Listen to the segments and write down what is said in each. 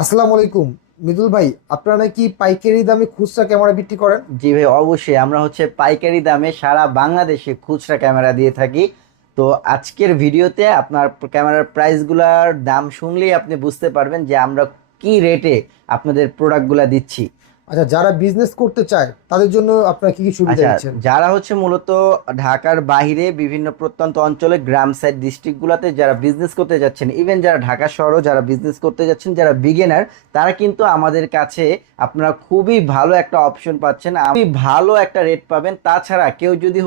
আসসালামু আলাইকুম। মৃদুল ভাই, আপনারা নাকি পাইকারি দামে খুচরা ক্যামেরা বিক্রি করেন? জি ভাই, অবশ্যই আমরা পাইকারি দামে সারা বাংলাদেশে খুচরা ক্যামেরা দিয়ে থাকি। তো আজকের ভিডিওতে আপনার ক্যামেরার প্রাইসগুলার দাম শুনলেই আপনি বুঝতে পারবেন যে আমরা কি রেটে আপনাদের প্রোডাক্টগুলা দিচ্ছি। আচ্ছা, যারা বিজনেস করতে চায় তাদের জন্য আপনারা কি কি সুবিধা আচ্ছা, দিচ্ছেন? যারা মূলত ঢাকার বাইরে বিভিন্ন প্রত্যন্ত অঞ্চলে গ্রাম সাইড ডিস্ট্রিক্টগুলোতে যারা বিজনেস করতে যাচ্ছেন, ইভেন যারা ঢাকা শহরও যারা বিজনেস করতে যাচ্ছেন, যারা বিগিনার, তারা কিন্তু আমাদের কাছে আপনারা খুবই ভালো একটা অপশন পাচ্ছেন, খুবই ভালো একটা রেট পাবেন। তাছাড়া কেউ যদি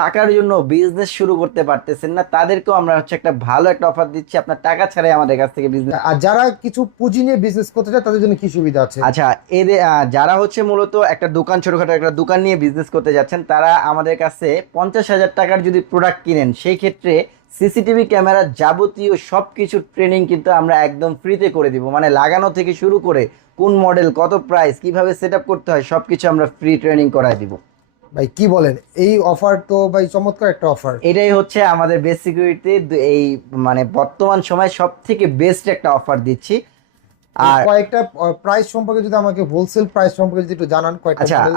টাকার জন্য বিজনেস শুরু করতে পারতেছেন না, তাদেরকেও আমরা একটা ভালো একটা অফার দিচ্ছি, আপনার টাকা ছাড়াই আমাদের কাছ থেকে বিজনেস। আর যারা কিছু পুঁজি নিয়ে বিজনেস করতে চায় তাদের জন্য কি সুবিধা আছে? আচ্ছা, এদের যারা মূলত একটা দোকান, ছোটখাটো একটা দোকান নিয়ে বিজনেস করতে যাচ্ছেন, তারা আমাদের কাছে 50,000 টাকার যদি প্রোডাক্ট কিনেন, সেই ক্ষেত্রে সিসিটিভি ক্যামেরা যাবতীয় সবকিছু ট্রেনিং কিন্তু আমরা একদম ফ্রিতে করে দিব। মানে লাগানো থেকে শুরু করে কোন মডেল, কত প্রাইস, কিভাবে সেট আপ করতে হয়, সবকিছু আমরা ফ্রি ট্রেনিং করায় দিব। ভাই কি বলেন, এই অফার তো ভাই চমৎকার একটা অফার। এটাই আমাদের বেস্ট সিকিউরিটি, এই মানে বর্তমান সময় সব থেকে বেস্ট একটা অফার দিচ্ছি। আর কয়েকটা প্রাইস সম্পর্কে যদি আমাকে, হোলসেল প্রাইস সম্পর্কে যদি একটু জানান, কয়েকটা আচ্ছা, মডেল।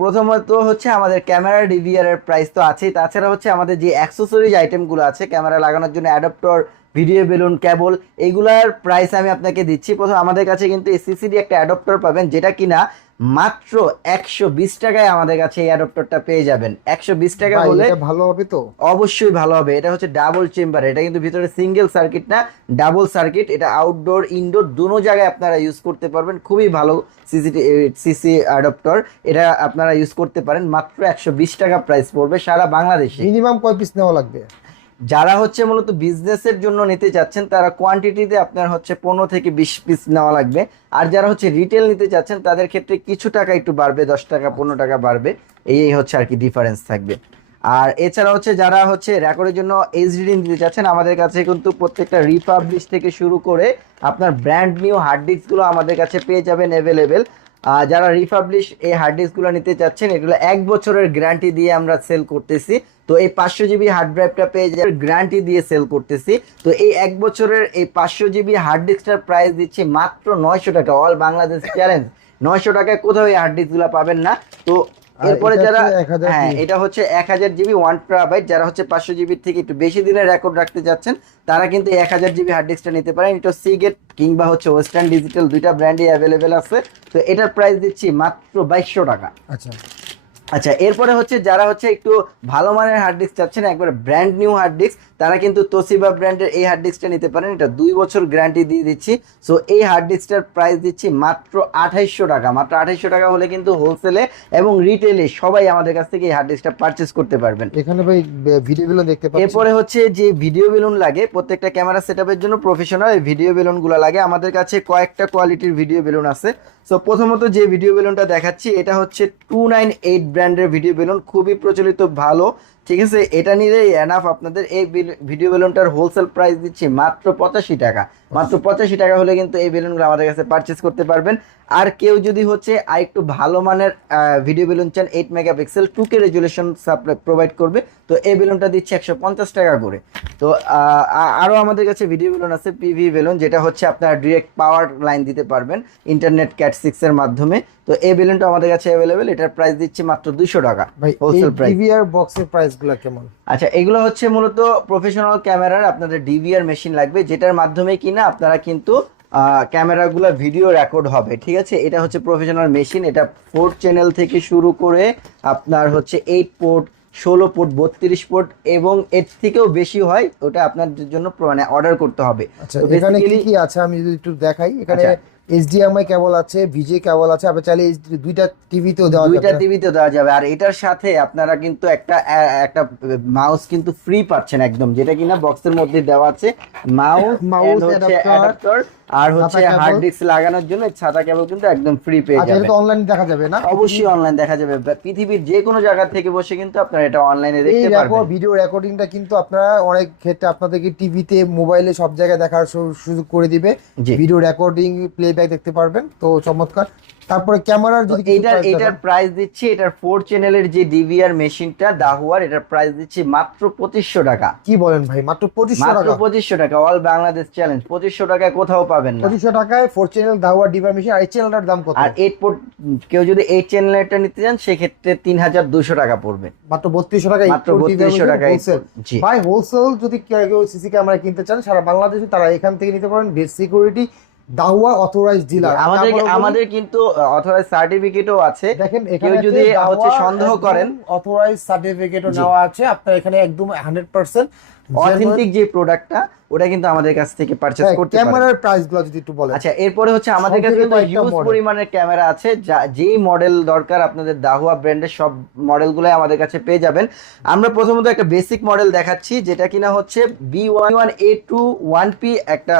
প্রথমত আমাদের ক্যামেরা ডিভিআর এর প্রাইস তো আছেই, তাছাড়া আমাদের যে অ্যাক্সেসরিজ আইটেমগুলো আছে ক্যামেরা লাগানোর জন্য, অ্যাডাপ্টর, ভিডিও বেলুন, কেবল, এইগুলার প্রাইস আমি আপনাকে দিচ্ছি। প্রথম আমাদের কাছে কিন্তু এসিসিডি একটা অ্যাডাপ্টর পাবেন, যেটা কিনা মাত্র 120 টাকায় আমাদের কাছে এই অ্যাডাপ্টরটা পেয়ে যাবেন। 120 টাকা ভাই হলে এটা ভালো হবে তো? অবশ্যই ভালো হবে। এটা ডাবল চেম্বার, এটা কিন্তু ভিতরে সিঙ্গেল সার্কিট না, ডাবল সার্কিট। এটা আউটডোর ইনডোর দুনো জায়গায় আপনারা ইউজ করতে পারবেন। খুবই ভালো সিসি অ্যাডাপ্টর, এটা আপনারা ইউজ করতে পারেন। মাত্র 120 টাকা প্রাইস পড়বে সারা বাংলাদেশে। মিনিমাম কয় পিস নেওয়া লাগবে? যারা মূলত বিজনেসের জন্য নিতে চাচ্ছেন, তারা কোয়ান্টিটিতে আপনার 15 থেকে 20 পিস নেওয়া লাগবে। আর যারা রিটেল নিতে চাচ্ছেন, তাদের ক্ষেত্রে কিছু টাকা একটু বাড়বে, 10 টাকা 15 টাকা বাড়বে। এই আর কি ডিফারেন্স থাকবে। আর এছাড়া যারা রেকর্ডের জন্য এইচডি নিতে চাচ্ছেন, আমাদের কাছে কিন্তু প্রত্যেকটা রিপাবলিশ থেকে শুরু করে আপনার ব্র্যান্ড নিউ হার্ড ডিস্কগুলো আমাদের কাছে পেয়ে যাবেন অ্যাভেলেবেল। যারা রিপাবলিশ এই হার্ড ডিস্কগুলো নিতে চাচ্ছেন, এগুলো 1 বছরের গ্যারান্টি দিয়ে আমরা সেল করতেছি। তো এই 500 জিবি হার্ড ড্রাইভটা পেয়ে যাবে গ্যারান্টি দিয়ে সেল করতেছি। তো এই 1 বছরের এই 500 জিবি হার্ড ডিস্কটার প্রাইস দিচ্ছি মাত্র 900 টাকা। অল বাংলাদেশ চ্যালেঞ্জ, 900 টাকায় কোথাও এই হার্ড ডিস্কগুলো পাবেন না। তো আর এরপরে এটা যারা, হচ্ছে 1000 হ্যাঁ, পিস। এটা 1000 জিবি 1 টেরাবাইট, যারা 500 জিবির থেকে একটু বেশি দিনের রেকর্ড রাখতে যাচ্ছেন, তারা কিন্তু 1000 জিবি হার্ড ডিস্কটা নিতে পারেন। এটা সিগেট কিংবা ওয়েস্টার্ন ডিজিটাল, দুইটা ব্র্যান্ডই অ্যাভেলেবেল আছে। তো এটার প্রাইস দিচ্ছি মাত্র 2200 টাকা। আচ্ছা। আচ্ছা, এরপরে যারা একটু ভালো মানের হার্ড ডিস্ক চাচ্ছেন, একবার ব্র্যান্ড নিউ হার্ড ডিস্ক, তারা কিন্তু তোশিবা ব্র্যান্ডের এই হার্ড ডিস্কটা নিতে পারেন। এটা 2 বছর গ্যারান্টি দিয়ে দিচ্ছি। সো এই হার্ড ডিস্কটার প্রাইস দিচ্ছি মাত্র 2800 টাকা। মাত্র 2800 টাকা হলে কিন্তু হোলসেলে এবং রিটেলে সবাই আমাদের কাছ থেকে এই হার্ড ডিস্কটা পারচেস করতে পারবেন। এখানে ভাই ভিডিও গুলো দেখতে পাচ্ছি। এরপরে যে ভিডিও বেলুন লাগে, প্রত্যেকটা ক্যামেরা সেটআপের জন্য প্রফেশনাল এই ভিডিও বেলুনগুলো লাগে। আমাদের কাছে কয়েকটা কোয়ালিটির ভিডিও বেলুন আছে। সো প্রথমত যে ভিডিও বেলুনটা দেখাচ্ছি, এটা 298 ব্র্যান্ডের ভিডিও বেলুন, খুবই প্রচলিত, ভালো, ঠিক আছে। এটা নিলেই এনাফ আপনাদের। এই ভিডিও বেলুনটার হোলসেল প্রাইস দিচ্ছি মাত্র 85 টাকা। মাত্র 85 টাকা হলে কিন্তু এই বেলুনগুলো আমাদের কাছে পারচেস করতে পারবেন। আর কেউ যদি আর একটু ভালো মানের ভিডিও বেলুন চান, 8 megapixel 2K resolution supply provide করবে, তো এই বেলুনটা দিচ্ছে 150 টাকা করে। তো আরও আমাদের কাছে ভিডিও বেলুন আছে, পিভি বেলুন, যেটা আপনারা ডিরেক্ট পাওয়ার লাইন দিতে পারবেন ইন্টারনেট ক্যাট 6 এর মাধ্যমে। তো এই বেলুনটা আমাদের কাছে অ্যাভেলেবেল। এটার প্রাইস দিচ্ছি মাত্র 200 টাকা ভাই হোলসেল প্রাইস। ডিভিআর বক্সের প্রাইসগুলো কেমন? আচ্ছা, এগুলো মূলত প্রফেশনাল ক্যামেরার আপনাদের ডিভিআর মেশিন লাগবে, যেটার মাধ্যমে কিনা আপনারা কিন্তু ক্যামেরাগুলো ভিডিও রেকর্ড হবে, ঠিক আছে। এটা প্রফেশনাল মেশিন। এটা 4 চ্যানেল থেকে শুরু করে আপনার 8 পোর্ট, 16 পোর্ট, 32 পোর্ট এবং এর থেকেও বেশি হয়, ওটা আপনাদের জন্য মানে অর্ডার করতে হবে। আচ্ছা, তো এখানে কি বেসিক্যালি কি আছে আমি যদি একটু দেখাই। এখানে আচ্ছা, এইচডিএমআই কেবল আছে, ভিজে কেবল আছে, আবার চাইলে দুইটা টিভিতেও দেওয়া দুইটা যাবে। টিভিতে দেওয়া যাবে। আর এটার সাথে আপনারা কিন্তু একটা একটা মাউস কিন্তু ফ্রি পাচ্ছেন একদম, যেটা কিনা বক্সের মধ্যে দেওয়া আছে। মাউস মাউস, অ্যাডাপ্টর আর ছাতা হার্ড কেবল। ডিস্ক লাগানোর জন্য ছাতা কেবল কিন্তু একদম ফ্রি পেয়ে আচ্ছা, এটা যাবেন। তো অনলাইন দেখা যাবে না? অবশ্যই অনলাইন দেখা যাবে, পৃথিবীর যে কোনো জায়গা থেকে বসে কিন্তু আপনারা এটা অনলাইনে এই দেখতে পারবেন। ভিডিও রেকর্ডিংটা কিন্তু আপনারা অনেক ক্ষেত্রে আপনাদেরকে টিভিতে, মোবাইলে সব জায়গায় দেখার সুযোগ করে দিবে। জি। ভিডিও রেকর্ডিং, প্লেব্যাক দেখতে পারবেন, তো চমৎকার। তারপরে ক্যামেরার যদি কিছু এটার price এটার দেখান। প্রাইস দিচ্ছি, এটার 4 চ্যানেলের যে ডিভিআর মেশিনটা দাহুয়ার, এটার প্রাইস দিচ্ছি মাত্র 2500 টাকা। কি বলেন ভাই, মাত্র 2500 মাত্র টাকা? 2500 টাকা, অল বাংলাদেশ চ্যালেঞ্জ, 2500 টাকায় কোথাও পাবেন না। 2500 টাকায় 4 চ্যানেল দাওয়া ডিভার মেশিন। আর এই চ্যানেলটার দাম কত? আর কেউ যদি 8 চ্যানেলটা নিতে চান সেক্ষেত্রে 3200 টাকা পড়বে। মাত্র 3200 টাকা? মাত্র 3200 টাকা হোলসেল। জি। ভাই হোলসেল যদি কেউ সিসি ক্যামেরা কিনতে চান সারা বাংলাদেশে, তারা এখান থেকে নিতে পারেন। বেস্ট সিকিউরিটি দাওয়া অথরাইজড ডিলার। আমাদের কিন্তু অথরাইজ সার্টিফিকেটও আছে। দেখেন কেউ এখানে যদি হচ্ছে সন্দেহ করেন, অথরাইজ সার্টিফিকেটও জি। নেওয়া আছে। আপনার এখানে একদম 100% অথেন্টিক যে প্রোডাক্টটা ওটা কিন্তু আমাদের কাছ থেকে পারচেজ করতে পারেন। ক্যামেরার প্রাইসগুলো যদি একটু বলেন। আচ্ছা, এরপরে হচ্ছে আমাদের কাছে কিন্তু হিউজ পরিমাণের ক্যামেরা আছে, যেই মডেল দরকার আপনাদের দাহুয়া ব্র্যান্ডের সব মডেলগুলো আমাদের কাছে পেয়ে যাবেন। আমরা প্রথমত একটা বেসিক মডেল দেখাচ্ছি, যেটা কিনা হচ্ছে B11A21P একটা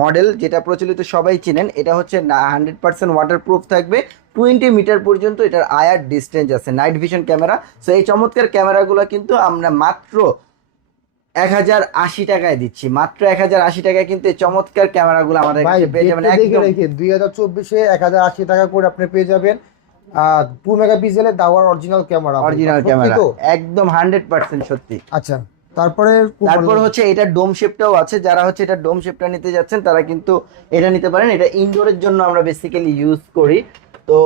মডেল, যেটা প্রচলিত সবাই চিনেন। এটা হচ্ছে 100% ওয়াটারপ্রুফ থাকবে, 20 মিটার পর্যন্ত এটার আয়ার ডিস্টেন্স আছে, নাইট ভিশন ক্যামেরা। সো এই চমৎকার ক্যামেরাগুলো কিন্তু আমরা মাত্র 1080 টাকায় দিচ্ছি। মাত্র 1080 টাকায় কিন্তু এই চমৎকার ক্যামেরাগুলো আমাদের কাছে পেয়ে যাবেন একদম। 2024-এ 1080 টাকা করে আপনি পেয়ে যাবেন 2 মেগাপিক্সেলের দাওয়ার অরিজিনাল ক্যামেরা। একদম 100% সত্যি। আচ্ছা, তারপরে হচ্ছে এটা ডোম শেপটাও আছে। যারা হচ্ছে এটা ডোম শেপটা নিতে যাচ্ছেন তারা কিন্তু এটা নিতে পারেন। এটা ইনডোরের জন্য আমরা বেসিক্যালি ইউজ করি। তো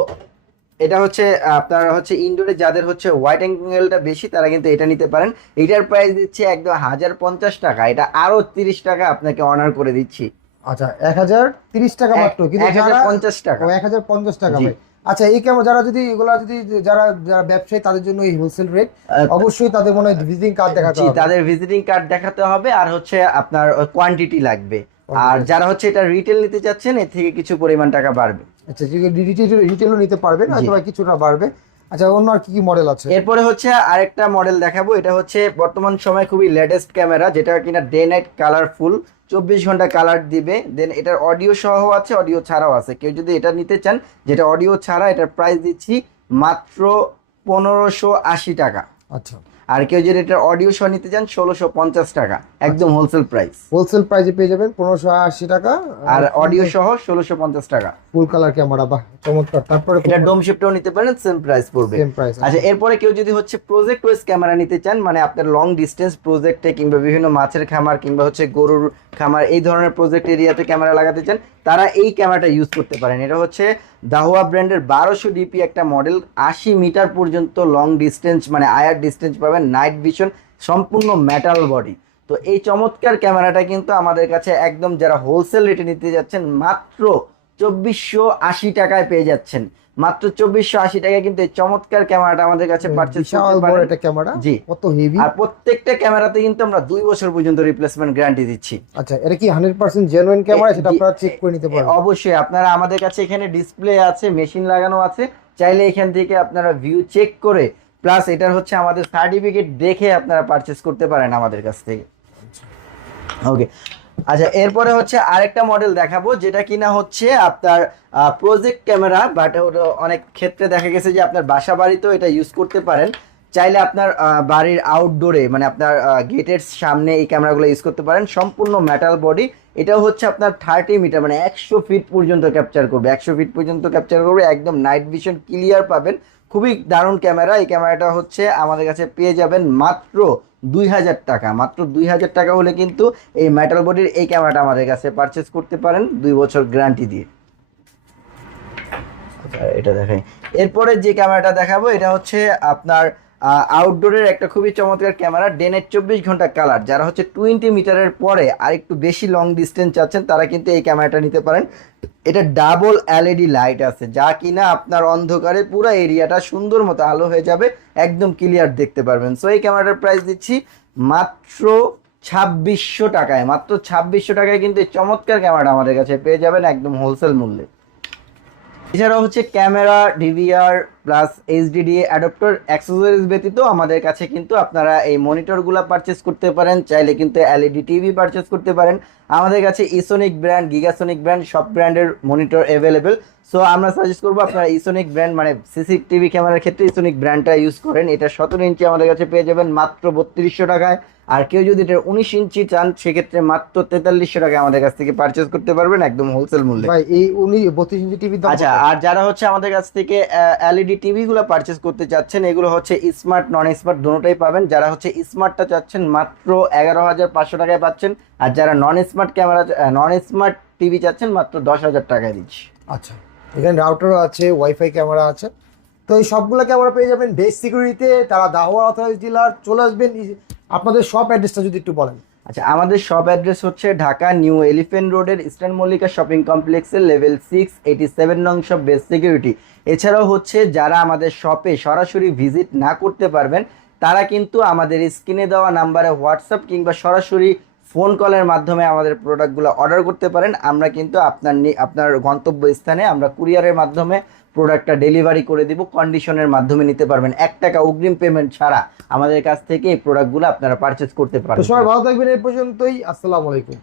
এটা হচ্ছে আপনারা হচ্ছে ইনডোরে যাদের হচ্ছে হোয়াইট অ্যাঙ্গেলটা বেশি তারা কিন্তু এটা নিতে পারেন। এটার প্রাইস দিচ্ছে একদম 1050 টাকা। এটা আরো 30 টাকা আপনাকে অনার করে দিচ্ছি। আচ্ছা, 1030 টাকা মাত্র, কিন্তু 1050 টাকা। 1050 টাকা ভাই। আচ্ছা, এই ক্যামেরা যারা যদি এগুলা যদি যারা যারা ব্যবসায়ী তাদের জন্য এই হোলসেল রেট, অবশ্যই তাদের মনে হয় ভিজিটিং কার্ড দেখাতে হবে। তাদের ভিজিটিং কার্ড দেখাতে হবে, আর হচ্ছে আপনার কোয়ান্টিটি লাগবে। আর যারা হচ্ছে এটা রিটেল নিতে চাচ্ছেন এর থেকে কিছু পরিমাণ টাকা বাড়বে। আচ্ছা, রিটেলও নিতে পারবেন, হয়তো কিছুটা বাড়বে। আচ্ছা, অন্য আর কি কি মডেল আছে? এরপরে হচ্ছে আরেকটা মডেল দেখাবো। এটা হচ্ছে বর্তমান সময় খুবই লেটেস্ট ক্যামেরা, যেটা কিনা ডে নাইট কালারফুল, 24 ঘন্টা কালার দিবে। দেন এটার অডিও সহ আছে, অডিও ছাড়াও আছে। কেউ যদি এটা নিতে চান যেটা অডিও ছাড়া, এটার প্রাইস দিচ্ছি মাত্র 1580 টাকা। আচ্ছা, আর কেউ যদি এটা অডিও সহ নিতে চান 1650 টাকা, একদম হোলসেল প্রাইস। হোলসেল প্রাইসে পেয়ে যাবেন 1580 টাকা, আর অডিও সহ 1650 টাকা। ফুল কালার ক্যামেরা, বাহ চমৎকার। তারপরে এটা ডোম শিফটও নিতে পারেন, সেম প্রাইস পড়বে। আচ্ছা, এরপরে কেউ যদি হচ্ছে প্রজেক্ট ওয়েস ক্যামেরা নিতে চান, মানে আপনার লং ডিস্টেন্স প্রজেক্টে কিংবা বিভিন্ন মাছের খামার কিংবা হচ্ছে গরুর খামার এই ধরনের প্রজেক্ট এরিয়াতে ক্যামেরা লাগাতে চান, তারা এই ক্যামেরাটা ইউজ করতে পারেন। এটা হচ্ছে দাহুয়া ব্র্যান্ডের 1200 ডিপি একটা মডেল, 80 মিটার পর্যন্ত লং ডিস্টেন্স মানে আয়ার ডিস্টেন্স পাবেন, নাইট ভিশন, সম্পূর্ণ মেটাল বডি। তো এই চমৎকার ক্যামেরাটা কিন্তু আমাদের কাছে একদম যারা হোলসেল রেটে নিতে যাচ্ছেন মাত্র 2480 টাকায় পেয়ে যাচ্ছেন। মাত্র 2480 টাকায় কিন্তু এই চমৎকার ক্যামেরাটা আমাদের কাছে পারচেজ করতে পারেন। এটা ক্যামেরা জি, কত হেভি। আর প্রত্যেকটা ক্যামেরাতে কিন্তু আমরা 2 বছর পর্যন্ত রিপ্লেসমেন্ট গ্যারান্টি দিচ্ছি। আচ্ছা, এটা কি 100% জেনুইন ক্যামেরা? সেটা আপনারা চেক করে নিতে পারেন। অবশ্যই, আপনারা আমাদের কাছে এখানে ডিসপ্লে আছে, মেশিন লাগানো আছে, চাইলে এখান থেকে আপনারা ভিউ চেক করে প্লাস এটার হচ্ছে আমাদের সার্টিফিকেট দেখে আপনারা পারচেজ করতে পারেন আমাদের কাছ থেকে। ওকে, আচ্ছা, এরপরে হচ্ছে আরেকটা মডেল দেখাবো, যেটা কিনা হচ্ছে আপনার প্রজেক্ট ক্যামেরা, বাট অনেক ক্ষেত্রে দেখা গেছে যে আপনার বাসা বাড়িতেও এটা ইউজ করতে পারেন। চাইলে আপনার বাড়ির আউটডোরে মানে আপনার গেটের সামনে এই ক্যামেরাগুলো ইউজ করতে পারেন। সম্পূর্ণ মেটাল বডি। এটাও হচ্ছে আপনার 30 মিটার মানে 100 ফিট পর্যন্ত ক্যাপচার করবে, 100 ফিট পর্যন্ত ক্যাপচার করবে, একদম নাইট ভিশন ক্লিয়ার পাবেন। খুবই দারুণ ক্যামেরা। এই ক্যামেরাটা হচ্ছে আমাদের কাছে পেয়ে যাবেন মাত্র 2000 টাকা। মাত্র 2000 টাকা হলে কিন্তু এই মেটাল বডির এই ক্যামেরাটা আমাদের কাছে পারচেজ করতে পারেন 2 বছর গ্যারান্টি দিয়ে। এটা দেখাই। এরপরে যে ক্যামেরাটা দেখাবো এটা হচ্ছে আপনার আউটডোরের একটা খুবই চমৎকার ক্যামেরা, ডে নাইট 24 ঘন্টা কালার। যারা হচ্ছে 20 মিটারের পরে আর একটু বেশি লং ডিস্টেন্স চাচ্ছেন তারা কিন্তু এই ক্যামেরাটা নিতে পারেন। এটা ডাবল এলইডি লাইট আছে, যা কিনা আপনার অন্ধকারে পুরো এরিয়াটা সুন্দর মতো আলো হয়ে যাবে, একদম ক্লিয়ার দেখতে পারবেন। সো এই ক্যামেরাটার প্রাইস দিচ্ছি মাত্র 2600 টাকায়। মাত্র 2600 টাকায় কিন্তু এই চমৎকার ক্যামেরাটা আমাদের কাছে পেয়ে যাবেন একদম হোলসেল মূল্যে। এছাড়াও হচ্ছে camera, DVR, plus HDD adapter accessories ব্যতীত আমাদের কাছে কিন্তু আপনারা এই মনিটরগুলো পারচেস করতে পারেন, চাইলে কিন্তু এলইডি টিভি পারচেস করতে পারেন। আমাদের কাছে ইসোনিক ব্র্যান্ড, গিগাসোনিক ব্র্যান্ড সব ব্র্যান্ডের মনিটর অ্যাভেলেবেল। সো আমরা সাজেস্ট করবো আপনারা ইসোনিক ব্র্যান্ড মানে সিসিটিভি ক্যামেরার ক্ষেত্রে ইসোনিক ব্র্যান্ডটা ইউজ করেন। এটা 17 ইঞ্চি আমাদের কাছে পেয়ে যাবেন মাত্র 3200 টাকায়। আর কেউ যদি এটা 19 ইঞ্চি চান সেক্ষেত্রে মাত্র 4300 টাকায় আমাদের কাছ থেকে পারচেস করতে পারবেন একদম হোলসেল মূল্যে। ভাই এই 32 ইঞ্চি টিভি দাম আচ্ছা, আর যারা হচ্ছে আমাদের কাছ থেকে এলইডি টিভি গুলো পারচেস করতে চাচ্ছেন, এগুলো হচ্ছে স্মার্ট নন স্মার্ট দুটোটাই পাবেন। যারা হচ্ছে স্মার্টটা চাচ্ছেন মাত্র 11,500 টাকায় পাচ্ছেন, আর যারা নন স্মার্ট ক্যামেরা নন স্মার্ট টিভি চাচ্ছেন মাত্র 10,000 টাকায় দিচ্ছি। আচ্ছা, এখানে রাউটারও আছে, ওয়াইফাই ক্যামেরা আছে। তো এই সবগুলো ক্যামেরা পেয়ে যাবেন বেস্ট সিকিউরিটিতে। তারা দাহওয়ার অথরাইজ ডিলার, চলে আসবেন। আপনাদের শপ অ্যাড্রেসটা যদি একটু বলেন। আচ্ছা, আমাদের শপ অ্যাড্রেস হচ্ছে ঢাকা নিউ এলিফ্যান্ট রোডের ইস্টার্ন মল্লিকা শপিং কমপ্লেক্সের লেভেল 6 87 নং শপ বেস্ট সিকিউরিটি। এছাড়াও হচ্ছে যারা আমাদের শপে সরাসরি ভিজিট না করতে পারবেন তারা কিন্তু আমাদের স্ক্রিনে দেওয়া নাম্বারে হোয়াটসঅ্যাপ কিংবা সরাসরি ফোন কলের মাধ্যমে আমাদের প্রোডাক্টগুলো অর্ডার করতে পারেন। আমরা কিন্তু আপনার গন্তব্য স্থানে আমরা কুরিয়ারের মাধ্যমে প্রোডাক্টটা ডেলিভারি করে দিব, কন্ডিশনের মাধ্যমে নিতে পারবেন। 1 টাকা অগ্রিম পেমেন্ট ছাড়া আমাদের কাছ থেকে এই প্রোডাক্টগুলো আপনারা পারচেস করতে তো পারবেন। সবাই ভালো থাকবেন। এই পর্যন্তই। আসসালামু আলাইকুম।